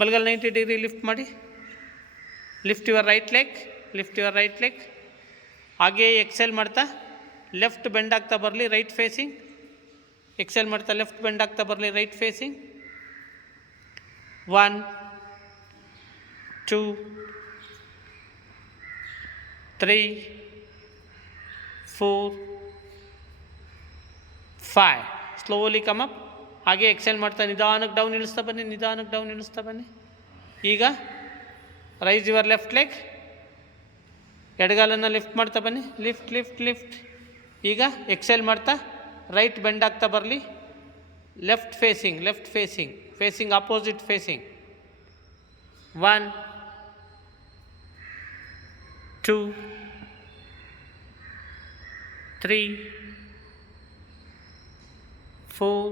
ಬಲಗಲ್ 90 degree lift ಮಾಡಿ. Lift your right leg, lift your right leg. ಹಾಗೇ Excel ಮಾಡ್ತಾ left bend ಆಗ್ತಾ ಬರಲಿ, ರೈಟ್ ಫೇಸಿಂಗ್. ಎಕ್ಸೆಲ್ ಮಾಡ್ತಾ ಲೆಫ್ಟ್ ಬೆಂಡ್ ಆಗ್ತಾ ಬರಲಿ, right facing. 1 2 3 4 5. Slowly come up. ಹಾಗೆ ಎಕ್ಸೆಲ್ ಮಾಡ್ತಾ ನಿಧಾನಕ್ಕೆ ಡೌನ್ ಇಳಿಸ್ತಾ ಬನ್ನಿ, ನಿಧಾನಕ್ಕೆ ಡೌನ್ ಇಳಿಸ್ತಾ ಬನ್ನಿ. ಈಗ ರೈಸ್ ಯುವರ್ ಲೆಫ್ಟ್ ಲೆಗ್. ಎಡಗಾಲನ್ನು ಲಿಫ್ಟ್ ಮಾಡ್ತಾ ಬನ್ನಿ, ಲಿಫ್ಟ್ ಲಿಫ್ಟ್ ಲಿಫ್ಟ್. ಈಗ ಎಕ್ಸೆಲ್ ಮಾಡ್ತಾ ರೈಟ್ ಬೆಂಡ್ ಆಗ್ತಾ ಬರಲಿ, left facing, left facing, facing opposite facing. 1 2 3 4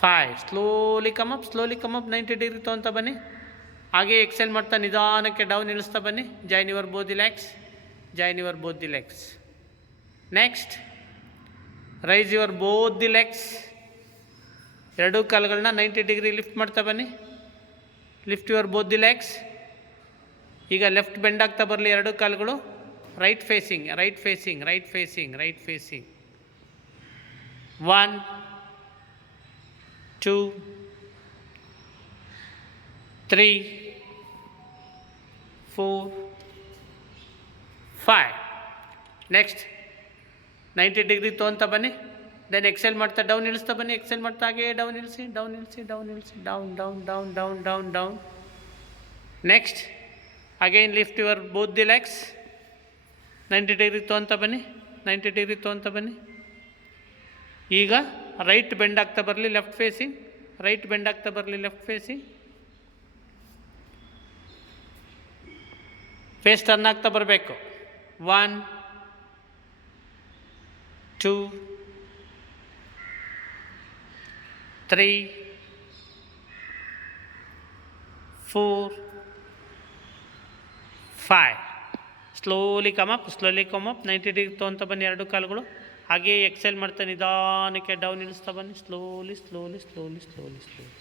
5. Slowly come up, slowly come up. 90 degree ತೊಗೊತಾ ಬನ್ನಿ. ಹಾಗೆ ಎಕ್ಸೆಲ್ ಮಾಡ್ತಾ ನಿಧಾನಕ್ಕೆ ಡೌನ್ ಇಳಿಸ್ತಾ ಬನ್ನಿ. Join your both the legs, join your both the legs. Next raise your both the legs. ಎರಡೂ ಕಾಲುಗಳನ್ನ 90 degree lift ಮಾಡ್ತಾ ಬನ್ನಿ. Lift your both the legs. ಈಗ ಲೆಫ್ಟ್ ಬೆಂಡ್ ಆಗ್ತಾ ಬರಲಿ ಎರಡೂ ಕಾಲುಗಳು. Right facing, right facing, right facing, right facing. 1 2 3 4 5. Next 90 degree ತೊಗೊತಾ ಬನ್ನಿ. ದೆನ್ ಎಕ್ಸೆಲ್ ಮಾಡ್ತಾ ಡೌನ್ ಇಳಿಸ್ತಾ ಬನ್ನಿ. ಎಕ್ಸೆಲ್ ಮಾಡ್ತಾ ಹಾಗೆ ಡೌನ್ ಇಳಿಸಿ, ಡೌನ್ ಇಳಿಸಿ, ಡೌನ್ ಇಳಿಸಿ, down down down down down down. Next again lift your both the legs. 90 degree ತೊಗೊತಾ ಬನ್ನಿ, 90 ಡಿಗ್ರಿ ತೊಗೊತಾ ಬನ್ನಿ. ಈಗ ರೈಟ್ ಬೆಂಡ್ ಆಗ್ತಾ ಬರಲಿ, ಲೆಫ್ಟ್ ಫೇಸಿಂಗ್, ರೈಟ್ ಬೆಂಡ್ ಆಗ್ತಾ ಬರಲಿ, ಲೆಫ್ಟ್ ಫೇಸಿಂಗ್. ಫೇಸ್ ಟರ್ನ್ ಆಗ್ತಾ ಬರಬೇಕು. 1 2 3 4 5. Slowly come up, slowly come up. 90 degree ತೊಗೊತಾ ಬನ್ನಿ ಎರಡು ಕಾಲುಗಳು. ಹಾಗೆ ಎಕ್ಸೆಲ್ ಮಾಡ್ತಾ ನಿಧಾನಕ್ಕೆ ಡೌನ್ ಇಳಿಸ್ತಾ ಬನ್ನಿ. Slowly slowly slowly slowly slowly.